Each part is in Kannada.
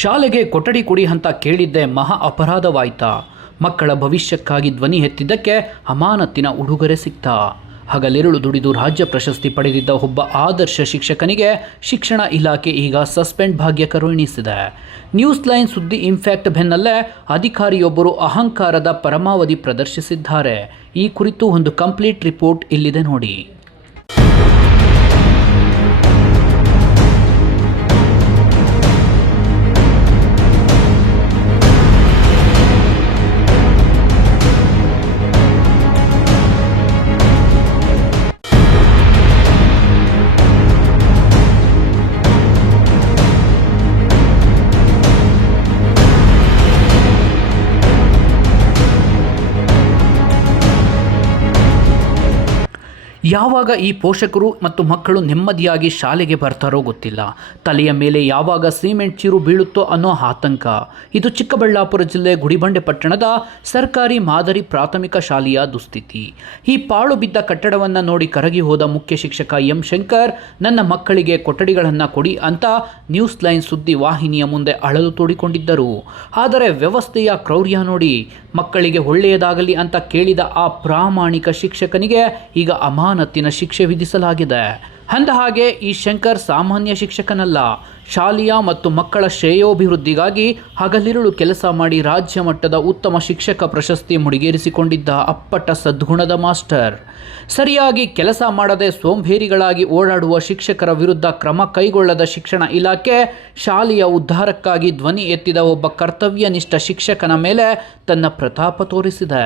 ಶಾಲೆಗೆ ಕೊಠಡಿ ಕೊಡಿ ಅಂತ ಕೇಳಿದ್ದೆ ಮಹಾ ಅಪರಾಧವಾಯ್ತಾ? ಮಕ್ಕಳ ಭವಿಷ್ಯಕ್ಕಾಗಿ ಧ್ವನಿ ಎತ್ತಿದ್ದಕ್ಕೆ ಅಮಾನತ್ತಿನ ಉಡುಗೊರೆ ಸಿಗ್ತಾ? ಹಗಲಿರುಳು ದುಡಿದು ರಾಜ್ಯ ಪ್ರಶಸ್ತಿ ಪಡೆದಿದ್ದ ಒಬ್ಬ ಆದರ್ಶ ಶಿಕ್ಷಕನಿಗೆ ಶಿಕ್ಷಣ ಇಲಾಖೆ ಈಗ ಸಸ್ಪೆಂಡ್ ಭಾಗ್ಯ ಕರುಣಿಸಿದೆ. ನ್ಯೂಸ್ ಲೈನ್ ಸುದ್ದಿ ಇಂಪ್ಯಾಕ್ಟ್ ಬೆನ್ನಲ್ಲೇ ಅಧಿಕಾರಿಯೊಬ್ಬರು ಅಹಂಕಾರದ ಪರಮಾವಧಿ ಪ್ರದರ್ಶಿಸಿದ್ದಾರೆ. ಈ ಕುರಿತು ಒಂದು ಕಂಪ್ಲೀಟ್ ರಿಪೋರ್ಟ್ ಇಲ್ಲಿದೆ ನೋಡಿ. ಯಾವಾಗ ಈ ಪೋಷಕರು ಮತ್ತು ಮಕ್ಕಳು ನೆಮ್ಮದಿಯಾಗಿ ಶಾಲೆಗೆ ಬರ್ತಾರೋ ಗೊತ್ತಿಲ್ಲ. ತಲೆಯ ಮೇಲೆ ಯಾವಾಗ ಸಿಮೆಂಟ್ ಚೀರು ಬೀಳುತ್ತೋ ಅನ್ನೋ ಆತಂಕ. ಇದು ಚಿಕ್ಕಬಳ್ಳಾಪುರ ಜಿಲ್ಲೆ ಗುಡಿಬಂಡೆ ಪಟ್ಟಣದ ಸರ್ಕಾರಿ ಮಾದರಿ ಪ್ರಾಥಮಿಕ ಶಾಲೆಯ ದುಸ್ಥಿತಿ. ಈ ಪಾಳು ಬಿದ್ದ ಕಟ್ಟಡವನ್ನು ನೋಡಿ ಕರಗಿ ಹೋದ ಮುಖ್ಯ ಶಿಕ್ಷಕ ಎಂ ಶಂಕರ್ ನನ್ನ ಮಕ್ಕಳಿಗೆ ಕೊಠಡಿಗಳನ್ನು ಕೊಡಿ ಅಂತ ನ್ಯೂಸ್ ಲೈನ್ ಸುದ್ದಿ ವಾಹಿನಿಯ ಮುಂದೆ ಅಳಲು ತೋಡಿಕೊಂಡಿದ್ದರು. ಆದರೆ ವ್ಯವಸ್ಥೆಯ ಕ್ರೌರ್ಯ ನೋಡಿ ಮಕ್ಕಳಿಗೆ ಒಳ್ಳೆಯದಾಗಲಿ ಅಂತ ಕೇಳಿದ ಆ ಪ್ರಾಮಾಣಿಕ ಶಿಕ್ಷಕನಿಗೆ ಈಗ ಅಮಾನತ್ತಿನ ಶಿಕ್ಷೆ ವಿಧಿಸಲಾಗಿದೆ. ಅಂದಹಾಗೆ ಈ ಶಂಕರ್ ಸಾಮಾನ್ಯ ಶಿಕ್ಷಕನಲ್ಲ. ಶಾಲೆಯ ಮತ್ತು ಮಕ್ಕಳ ಶ್ರೇಯೋಭಿವೃದ್ಧಿಗಾಗಿ ಹಗಲಿರುಳು ಕೆಲಸ ಮಾಡಿ ರಾಜ್ಯ ಮಟ್ಟದ ಉತ್ತಮ ಶಿಕ್ಷಕ ಪ್ರಶಸ್ತಿ ಮುಡಿಗೇರಿಸಿಕೊಂಡಿದ್ದ ಅಪ್ಪಟ ಸದ್ಗುಣದ ಮಾಸ್ಟರ್. ಸರಿಯಾಗಿ ಕೆಲಸ ಮಾಡದೆ ಸೋಂಬೇರಿಗಳಾಗಿ ಓಡಾಡುವ ಶಿಕ್ಷಕರ ವಿರುದ್ಧ ಕ್ರಮ ಕೈಗೊಳ್ಳದ ಶಿಕ್ಷಣ ಇಲಾಖೆ ಶಾಲೆಯ ಉದ್ಧಾರಕ್ಕಾಗಿ ಧ್ವನಿ ಎತ್ತಿದ ಒಬ್ಬ ಕರ್ತವ್ಯನಿಷ್ಠ ಶಿಕ್ಷಕನ ಮೇಲೆ ತನ್ನ ಪ್ರತಾಪ ತೋರಿಸಿದೆ.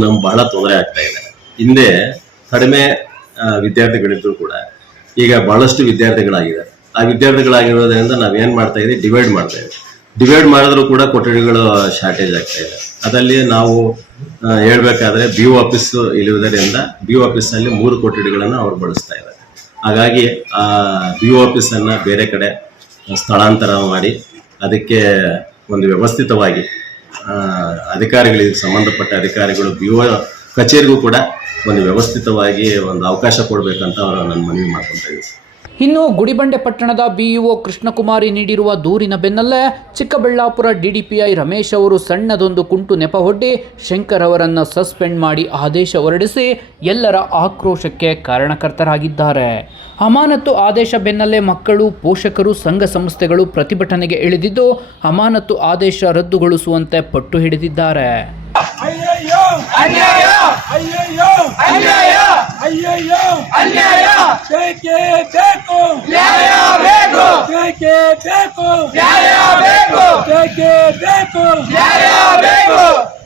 ನಮ್ಗೆ ಬಹಳ ತೊಂದರೆ ಆಗ್ತಾ ಇದೆ. ಹಿಂದೆ ಕಡಿಮೆ ವಿದ್ಯಾರ್ಥಿಗಳಿದ್ರು ಕೂಡ ಈಗ ಬಹಳಷ್ಟು ವಿದ್ಯಾರ್ಥಿಗಳಾಗಿದೆ. ಆ ವಿದ್ಯಾರ್ಥಿಗಳಾಗಿರೋದ್ರಿಂದ ನಾವೇನ್ ಮಾಡ್ತಾ ಇದ್ದೀವಿ, ಡಿವೈಡ್ ಮಾಡಿದ್ರು ಕೂಡ ಕೊಠಡಿಗಳು ಶಾರ್ಟೇಜ್ ಆಗ್ತಾ ಇದೆ. ಅದರಲ್ಲಿ ನಾವು ಹೇಳ್ಬೇಕಾದ್ರೆ BO ಆಫೀಸ್ ಇರುವುದರಿಂದ BO ಆಫೀಸ್ ನಲ್ಲಿ 3 ಕೊಠಡಿಗಳನ್ನು ಅವ್ರು ಬಳಸ್ತಾ ಇದ್ದಾರೆ. ಹಾಗಾಗಿ ಆ BO ಆಫೀಸ್ ಅನ್ನ ಬೇರೆ ಕಡೆ ಸ್ಥಳಾಂತರ ಮಾಡಿ ಅದಕ್ಕೆ ಒಂದು ವ್ಯವಸ್ಥಿತವಾಗಿ ಅಧಿಕಾರಿಗಳಿಗೆ ಸಂಬಂಧಪಟ್ಟ ಅಧಿಕಾರಿಗಳು BO ಕಚೇರಿಗೂ ಕೂಡ ಒಂದು ವ್ಯವಸ್ಥಿತವಾಗಿ ಒಂದು ಅವಕಾಶ ಕೊಡಬೇಕಂತ ಅವರು ನನ್ನ ಮನವಿ ಮಾಡ್ಕೊತಾ ಇದ್ದೀವಿ. ಇನ್ನು ಗುಡಿಬಂಡೆ ಪಟ್ಟಣದ BEO ಕೃಷ್ಣಕುಮಾರಿ ನೀಡಿರುವ ದೂರಿನ ಬೆನ್ನಲ್ಲೇ ಚಿಕ್ಕಬಳ್ಳಾಪುರ DDPI ರಮೇಶ್ ಅವರು ಸಣ್ಣದೊಂದು ಕುಂಟು ನೆಪವೊಡ್ಡಿ ಶಂಕರ್ ಅವರನ್ನು ಸಸ್ಪೆಂಡ್ ಮಾಡಿ ಆದೇಶ ಹೊರಡಿಸಿ ಎಲ್ಲರ ಆಕ್ರೋಶಕ್ಕೆ ಕಾರಣಕರ್ತರಾಗಿದ್ದಾರೆ. ಅಮಾನತು ಆದೇಶ ಬೆನ್ನಲ್ಲೇ ಮಕ್ಕಳು, ಪೋಷಕರು, ಸಂಘ ಸಂಸ್ಥೆಗಳು ಪ್ರತಿಭಟನೆಗೆ ಇಳಿದಿದ್ದು ಅಮಾನತು ಆದೇಶ ರದ್ದುಗೊಳಿಸುವಂತೆ ಪಟ್ಟು ಹಿಡಿದಿದ್ದಾರೆ. ಅಯ್ಯಯ್ಯೋ ಅನ್ಯಾಯ, ಅಯ್ಯಯ್ಯೋ ಅನ್ಯಾಯ, ಅಯ್ಯಯ್ಯೋ ಅನ್ಯಾಯ, ಬೇಕೇ ಬೇಕು ನ್ಯಾಯ ಬೇಕು, ಬೇಕೇ ಬೇಕು ನ್ಯಾಯ ಬೇಕು, ಬೇಕೇ ಬೇಕು ನ್ಯಾಯ ಬೇಕು.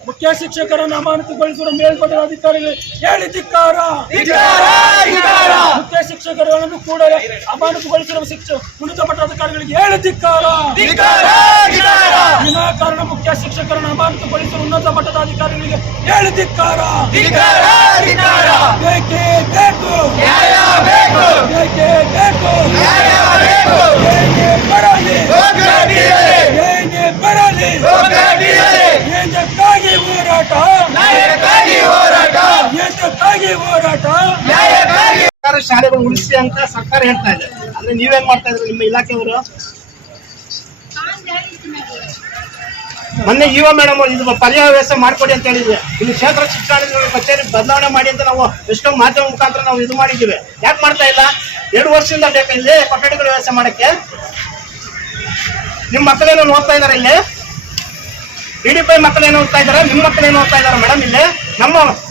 ಮುಖ್ಯ ಶಿಕ್ಷಕರನ್ನು ಅಮಾನತುಗೊಳಿಸಿರುವ ಮೇಲ್ಪಟ್ಟ ಅಧಿಕಾರಿಗಳು ಹೇಳಿ ಧಿಕ್ಕಾರ. ಮುಖ್ಯ ಶಿಕ್ಷಕರನ್ನು ಕೂಡಲೇ ಅಮಾನತುಗೊಳಿಸಿರುವ ಉನ್ನತ ಮಟ್ಟದ ಅಧಿಕಾರಿಗಳಿಗೆ ಹೇಳಿ ಧಿಕ್ಕಾರ. ವಿನಾಕಾರಣ ಮುಖ್ಯ ಶಿಕ್ಷಕರನ್ನು ಅಮಾನತುಗೊಳಿಸಿರುವ ಉನ್ನತ ಮಟ್ಟದ ಅಧಿಕಾರಿಗಳಿಗೆ ಹೇಳಿ ಧಿಕ್ಕಾರ. ಬೇಕೇ ಬೇಕು ನ್ಯಾಯ ಬೇಕು, ಬೇಕೇ ಬೇಕು ನ್ಯಾಯ ಬೇಕು. ಏನೇ ಬರಲಿ ಏನೇ ಬರಲಿ ಎಂದಕ್ಕಾಗಿ ಹೋರಾಟ, ನ್ಯಾಯಕ್ಕಾಗಿ ಹೋರಾಟ, ಎಂದಕ್ಕಾಗಿ ಹೋರಾಟ, ನ್ಯಾಯಕ್ಕಾಗಿ. ಶಾಲೆಗಳು ಉಳಿಸಿ ಅಂತ ಸರ್ಕಾರ ಹೇಳ್ತಾ ಇದೆ. ಅಂದ್ರೆ ನೀವೇನ್ ಮಾಡ್ತಾ ಇದ್ರಿ ನಿಮ್ಮ ಇಲಾಖೆಯವರು? ಮೊನ್ನೆ EO ಮೇಡಮ್ ಇದು ಪರ್ಯಾಯ ವ್ಯವಸ್ಥೆ ಮಾಡ್ಕೊಡಿ ಅಂತ ಹೇಳಿದ್ವಿ. ಇಲ್ಲಿ ಕ್ಷೇತ್ರ ಶಿಕ್ಷಣ ಕಚೇರಿ ಬದಲಾವಣೆ ಮಾಡಿ ಅಂತ ನಾವು ಎಷ್ಟೋ ಮಾಧ್ಯಮ ಮುಖಾಂತರ ನಾವು ಇದು ಮಾಡಿದ್ದೀವಿ. ಯಾಕೆ ಮಾಡ್ತಾ ಇಲ್ಲ? 2 ವರ್ಷದಿಂದ ಬೇಕು ಇಲ್ಲಿ ಕೊಠಡಿಗಳ ವ್ಯವಸ್ಥೆ ಮಾಡಕ್ಕೆ. ನಿಮ್ ಮಕ್ಕಳೇನೋ ಓದ್ತಾ ಇದಾರೆ ಇಲ್ಲಿ? DDPI ಮಕ್ಕಳೇನು ಓದ್ತಾ ಇದಾರೆ? ನಿಮ್ಮ ಮಕ್ಕಳೇನು ಓದ್ತಾ ಇದಾರೆ ಮೇಡಮ್? ಇಲ್ಲಿ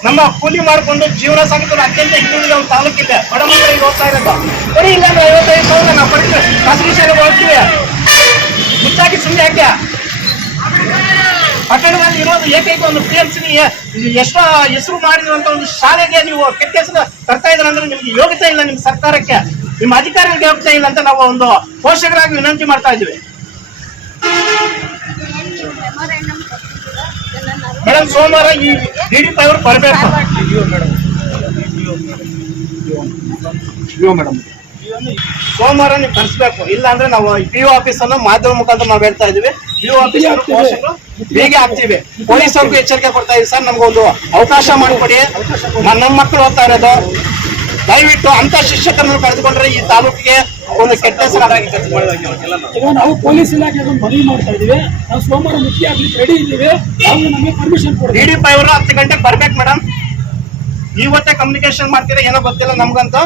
ನಮ್ಮ ಕೂಲಿ ಮಾಡಿಕೊಂಡು ಜೀವನ ಸಾಗಿಸಲು ಅತ್ಯಂತ ಹಿಂದುಳಿದ ಒಂದು ತಾಲೂಕಿದೆ. ಬಡ ಮಕ್ಕಳಿಗೆ ಓದ್ತಾ ಇರೋದು ಬರೀ ಇಲ್ಲ ಅಂದ್ರೆ 55,000 ನಾವು ಪಡಿತೀವಿ. ಖಾಸಗಿ ಶಾಲೆಗೆ ಹೋಗ್ತೀವಿ. ಮುಚ್ಚಾಗಿ ಸುಮ್ಮನೆ ಯಾಕೆ? ಪಟ್ಟಣದಲ್ಲಿ ಇರೋದು ಏಕೈಕ ಒಂದು PMC ಎಷ್ಟೋ ಹೆಸರು ಮಾಡಿರುವಂತ ಒಂದು ಶಾಲೆಗೆ ನೀವು ಕೆಟ್ಟ ಹೆಸರು ತರ್ತಾ ಇದ್ರೆ ಅಂದ್ರೆ ನಿಮ್ಗೆ ಯೋಗ್ಯತೆ ಇಲ್ಲ. ನಿಮ್ಮ ಸರ್ಕಾರಕ್ಕೆ, ನಿಮ್ಮ ಅಧಿಕಾರಿಗಳಿಗೆ ಯೋಗ್ಯತೆ ಇಲ್ಲ ಅಂತ ನಾವು ಒಂದು ಪೋಷಕರಾಗಿ ವಿನಂತಿ ಮಾಡ್ತಾ ಇದ್ದೀವಿ. ಮೇಡಮ್ ಸೋಮವಾರ ಈ DDPI ಅವರು ಬರಬೇಕು. ಸೋಮವಾರ ನೀವು ಕಳಿಸ್ಬೇಕು. ಇಲ್ಲ ಅಂದ್ರೆ ನಾವು BO ಆಫೀಸ್ ಅನ್ನು ಮಾಧ್ಯಮ ಮುಖಾಂತರ ನಾವು ಹೇಳ್ತಾ ಇದೀವಿ. BO ಆಫೀಸ್ ಪೋಷಕರು ಬೇಗ ಆಗ್ತೀವಿ. ಪೊಲೀಸ್ ಅವ್ರಿಗೂ ಎಚ್ಚರಿಕೆ ಕೊಡ್ತಾ ಇದೀವಿ. ಸರ್ ನಮ್ಗೊಂದು ಅವಕಾಶ ಮಾಡಿಕೊಡಿ. ನಮ್ಮ ಮಕ್ಕಳು ಓದ್ತಾ ಇರೋದು ದಯವಿಟ್ಟು ಅಂತ ಶಿಕ್ಷಕರನ್ನು ಕಳೆದುಕೊಂಡ್ರೆ ಈ ತಾಲೂಕಿಗೆ ಒಂದು ಕೆಟ್ಟ ಹೆಸರಾಗಿ ಈಗ ನಾವು ಪೊಲೀಸ್ ಇಲಾಖೆಗೆ ಒಂದು ಮನವಿ ಮಾಡ್ತಾ ಇದೀವಿ. ನಾವು ಸೋಮವಾರ ಮುಖ್ಯ ಆಗ್ಲಿಕ್ಕೆ ರೆಡಿ ಇದ್ದೀವಿ. ಅವ್ರು ನಮಗೆ ಪರ್ಮಿಷನ್ ಕೊಡಿ. DDP ಅವರು 10 ಗಂಟೆಗೆ ಬರ್ಬೇಕು ಮೇಡಮ್. ಇವತ್ತೇ ಕಮ್ಯುನಿಕೇಶನ್ ಮಾಡ್ತೀರಾ ಏನೋ ಗೊತ್ತಿಲ್ಲ ನಮ್ಗಂತೂ.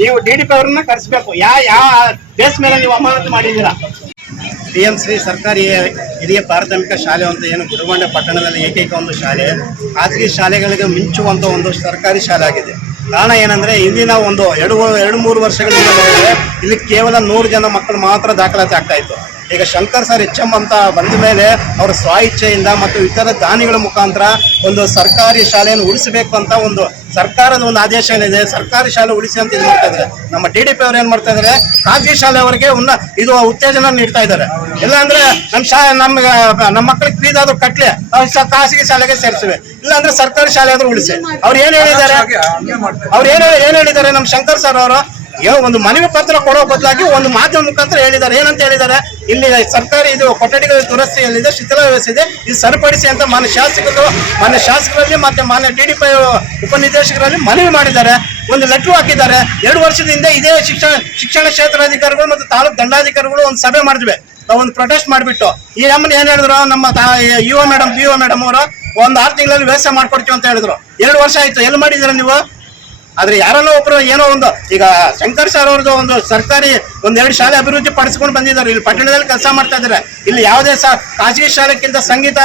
ನೀವು DDP ಅವ್ರನ್ನ ಕರೆಸ್ಬೇಕು. ಯಾವ ಬೇಸ್ ಮೇಲೆ ನೀವು ಅಮಾನತು ಮಾಡಿದ್ದೀರಾ? PMC ಸರ್ಕಾರಿ ಹಿರಿಯ ಪ್ರಾಥಮಿಕ ಶಾಲೆ ಅಂತ ಏನು ಗುಡಿಬಂಡೆ ಪಟ್ಟಣದಲ್ಲಿ ಏಕೈಕ ಒಂದು ಶಾಲೆ, ಖಾಸಗಿ ಶಾಲೆಗಳಿಗೆ ಮಿಂಚುವಂತ ಒಂದು ಸರ್ಕಾರಿ ಶಾಲೆ ಆಗಿದೆ. ಕಾರಣ ಏನಂದ್ರೆ ಇಂದಿನ ಒಂದು 2-3 ವರ್ಷಗಳಿಂದ ನೋಡಿದ್ರೆ ಇಲ್ಲಿ ಕೇವಲ 100 ಜನ ಮಕ್ಕಳು ಮಾತ್ರ ದಾಖಲಾತಿ ಆಗ್ತಾ ಇತ್ತು. ಈಗ ಶಂಕರ್ ಸರ್ HM ಅಂತ ಬಂದ ಮೇಲೆ ಅವರ ಸ್ವ ಇಚ್ಛೆಯಿಂದ ಮತ್ತು ಇತರ ದಾನಿಗಳ ಮುಖಾಂತರ ಒಂದು ಸರ್ಕಾರಿ ಶಾಲೆಯನ್ನು ಉಳಿಸಬೇಕು ಅಂತ ಒಂದು ಸರ್ಕಾರದ ಒಂದು ಆದೇಶ ಏನಿದೆ, ಸರ್ಕಾರಿ ಶಾಲೆ ಉಳಿಸಿ ಅಂತ ಇದು ಮಾಡ್ತಾ ಇದ್ದಾರೆ. ನಮ್ಮ DDP ಅವ್ರು ಏನ್ ಮಾಡ್ತಾ ಇದ್ದಾರೆ, ಖಾಸಗಿ ಶಾಲೆಯವರಿಗೆ ಇದು ಉತ್ತೇಜನ ನೀಡ್ತಾ ಇದ್ದಾರೆ. ಇಲ್ಲ ಅಂದ್ರೆ ನಮ್ಮ ಮಕ್ಕಳಿಗೆ ಫೀಸ್ ಆದ್ರೂ ಕಟ್ಲಿ, ಖಾಸಗಿ ಶಾಲೆಗೆ ಸೇರಿಸುವೆ, ಇಲ್ಲ ಅಂದ್ರೆ ಸರ್ಕಾರಿ ಶಾಲೆ ಆದ್ರೂ ಉಳಿಸಿ. ಅವ್ರು ಏನ್ ಹೇಳಿದ್ದಾರೆ ನಮ್ಮ ಶಂಕರ್ ಸರ್ ಅವರು ಒಂದು ಮನವಿ ಪತ್ರ ಕೊಡೋ ಬದಲಾಗಿ ಒಂದು ಮಾಧ್ಯಮ ಮುಖಾಂತರ ಹೇಳಿದ್ದಾರೆ. ಏನಂತ ಹೇಳಿದ್ದಾರೆ, ಇಲ್ಲಿ ಸರ್ಕಾರಿ ಇದು ಕೊಠಡಿಗಳ ದುರಸ್ತಿಯಲ್ಲಿದೆ, ಶಿಥಿಲ ವ್ಯವಸ್ಥೆ ಇದೆ, ಇದು ಸರಿಪಡಿಸಿ ಅಂತ ಮಾನ್ಯ ಶಾಸಕರಲ್ಲಿ ಮತ್ತೆ ಮಾನ್ಯ DDP ಉಪನಿರ್ದೇಶಕರಲ್ಲಿ ಮನವಿ ಮಾಡಿದ್ದಾರೆ. ಒಂದು ಲೆಟರ್ ಹಾಕಿದ್ದಾರೆ. 2 ವರ್ಷದ ಹಿಂದೆ ಇದೇ ಶಿಕ್ಷಣ ಕ್ಷೇತ್ರಾಧಿಕಾರಿಗಳು ಮತ್ತು ತಾಲೂಕು ದಂಡಾಧಿಕಾರಿಗಳು ಒಂದು ಸಭೆ ಮಾಡಿದ್ವಿ. ಒಂದು ಪ್ರೊಟೆಸ್ಟ್ ಮಾಡಿಬಿಟ್ಟು ಈ ಅಮ್ಮನ ಏನ್ ಹೇಳಿದ್ರು, ನಮ್ಮ BO ಮೇಡಮ್ ಅವರು ಒಂದು 6 ತಿಂಗಳಲ್ಲಿ ವ್ಯವಸ್ಥೆ ಮಾಡ್ಕೊಡ್ತೀವಿ ಅಂತ ಹೇಳಿದ್ರು. 2 ವರ್ಷ ಆಯ್ತು, ಎಲ್ಲಿ ಮಾಡಿದ್ದೀರಾ ನೀವು? ಆದ್ರೆ ಯಾರನ್ನೋ ಒಬ್ರು ಏನೋ ಒಂದು, ಈಗ ಶಂಕರ್ ಸರ್ ಅವ್ರದ್ದು ಒಂದು ಸರ್ಕಾರಿ 1-2 ಶಾಲೆ ಅಭಿವೃದ್ಧಿ ಪಡಿಸ್ಕೊಂಡು ಬಂದಿದ್ದಾರೆ. ಇಲ್ಲಿ ಪಟ್ಟಣದಲ್ಲಿ ಕೆಲಸ ಮಾಡ್ತಾ ಇದ್ದಾರೆ. ಇಲ್ಲಿ ಯಾವುದೇ ಖಾಸಗಿ ಶಾಲೆಗಿಂತ ಸಂಗೀತ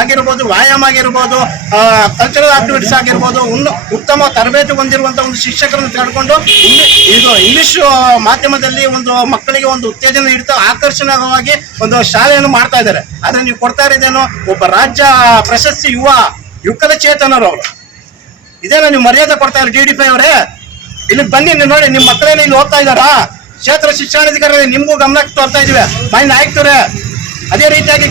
ಆಗಿರ್ಬೋದು, ವ್ಯಾಯಾಮ ಆಗಿರ್ಬೋದು, ಕಲ್ಚರಲ್ ಆಕ್ಟಿವಿಟೀಸ್ ಆಗಿರ್ಬೋದು, ಉತ್ತಮ ತರಬೇತಿ ಹೊಂದಿರುವಂತ ಒಂದು ಶಿಕ್ಷಕರನ್ನು ಕರ್ಕೊಂಡು ಇದು ಇಂಗ್ಲಿಷ್ ಮಾಧ್ಯಮದಲ್ಲಿ ಒಂದು ಮಕ್ಕಳಿಗೆ ಒಂದು ಉತ್ತೇಜನ ನೀಡುತ್ತಾ ಆಕರ್ಷಣೀಯವಾಗಿ ಒಂದು ಶಾಲೆಯನ್ನು ಮಾಡ್ತಾ ಇದ್ದಾರೆ. ಆದ್ರೆ ನೀವು ಕೊಡ್ತಾ ಇರೋದೇನು, ಒಬ್ಬ ರಾಜ್ಯ ಪ್ರಶಸ್ತಿ ಯುವಕರ ಚೇತನರು ಅವರು. ಇದೇನೋ ನೀವು ಮರ್ಯಾದೆ ಕೊಡ್ತಾ ಇದ್ದಾರೆ DDP ಅವರೇ? ಇಲ್ಲಿ ಬನ್ನಿ, ನೀವು ನೋಡಿ, ನಿಮ್ಮ ಮಕ್ಕಳೇನು ಇಲ್ಲಿ ಓದ್ತಾ ಇದ್ದಾರಾ? ಕ್ಷೇತ್ರ ಶಿಕ್ಷಣಾಧಿಕಾರಿ ನಿಮ್ಗೂ ಗಮನಕ್ಕೆ ತೋರ್ತಾ ಇದೀವಿ. ಮಾನ್ಯ ನಾಯಕರೇ, ಅದೇ ರೀತಿಯಾಗಿ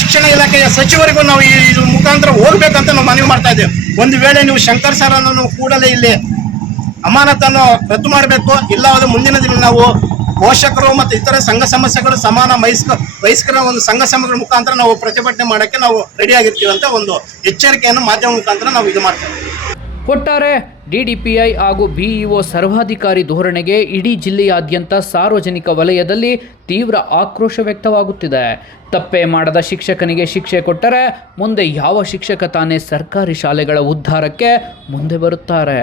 ಶಿಕ್ಷಣ ಇಲಾಖೆಯ ಸಚಿವರಿಗೂ ನಾವು ಈ ಮುಖಾಂತರ ಹೋಗ್ಬೇಕಂತ ನಾವು ಮನವಿ ಮಾಡ್ತಾ ಇದ್ದೇವೆ. ಒಂದು ವೇಳೆ ನೀವು ಶಂಕರ್ ಸರ್ ಅನ್ನು ಕೂಡಲೇ ಇಲ್ಲಿ ಅಮಾನತನ್ನು ರದ್ದು ಮಾಡಬೇಕು. ಇಲ್ಲವಾದ ಮುಂದಿನ ದಿನ ನಾವು ಪೋಷಕರು ಮತ್ತು ಇತರ ಸಂಘ ಸಮಸ್ಯೆಗಳು ಸಮಾನ ವಯಸ್ಕರ ಒಂದು ಸಂಘ ಸಂಸ್ಥೆಗಳ ಮುಖಾಂತರ ನಾವು ಪ್ರತಿಭಟನೆ ಮಾಡಕ್ಕೆ ನಾವು ರೆಡಿ ಆಗಿರ್ತೀವಿ ಅಂತ ಒಂದು ಎಚ್ಚರಿಕೆಯನ್ನು ಮಾಧ್ಯಮ ಮುಖಾಂತರ ನಾವು ಇದು ಮಾಡ್ತೇವೆ. ಒಟ್ಟಾರೆ DDPI ಹಾಗೂ BEO ಸರ್ವಾಧಿಕಾರಿ ಧೋರಣೆಗೆ ಇಡೀ ಜಿಲ್ಲೆಯಾದ್ಯಂತ ಸಾರ್ವಜನಿಕ ವಲಯದಲ್ಲಿ ತೀವ್ರ ಆಕ್ರೋಶ ವ್ಯಕ್ತವಾಗುತ್ತಿದೆ. ತಪ್ಪೇ ಮಾಡದ ಶಿಕ್ಷಕನಿಗೆ ಶಿಕ್ಷೆ ಕೊಟ್ಟರೆ ಮುಂದೆ ಯಾವ ಶಿಕ್ಷಕ ತಾನೇ ಸರ್ಕಾರಿ ಶಾಲೆಗಳ ಉದ್ಧಾರಕ್ಕೆ ಮುಂದೆ ಬರುತ್ತಾರೆ?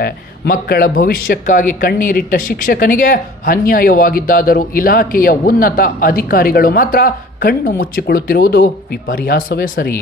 ಮಕ್ಕಳ ಭವಿಷ್ಯಕ್ಕಾಗಿ ಕಣ್ಣೀರಿಟ್ಟ ಶಿಕ್ಷಕನಿಗೆ ಅನ್ಯಾಯವಾಗಿದ್ದಾದರೂ ಇಲಾಖೆಯ ಉನ್ನತ ಅಧಿಕಾರಿಗಳು ಮಾತ್ರ ಕಣ್ಣು ಮುಚ್ಚಿಕೊಳ್ಳುತ್ತಿರುವುದು ವಿಪರ್ಯಾಸವೇ ಸರಿ.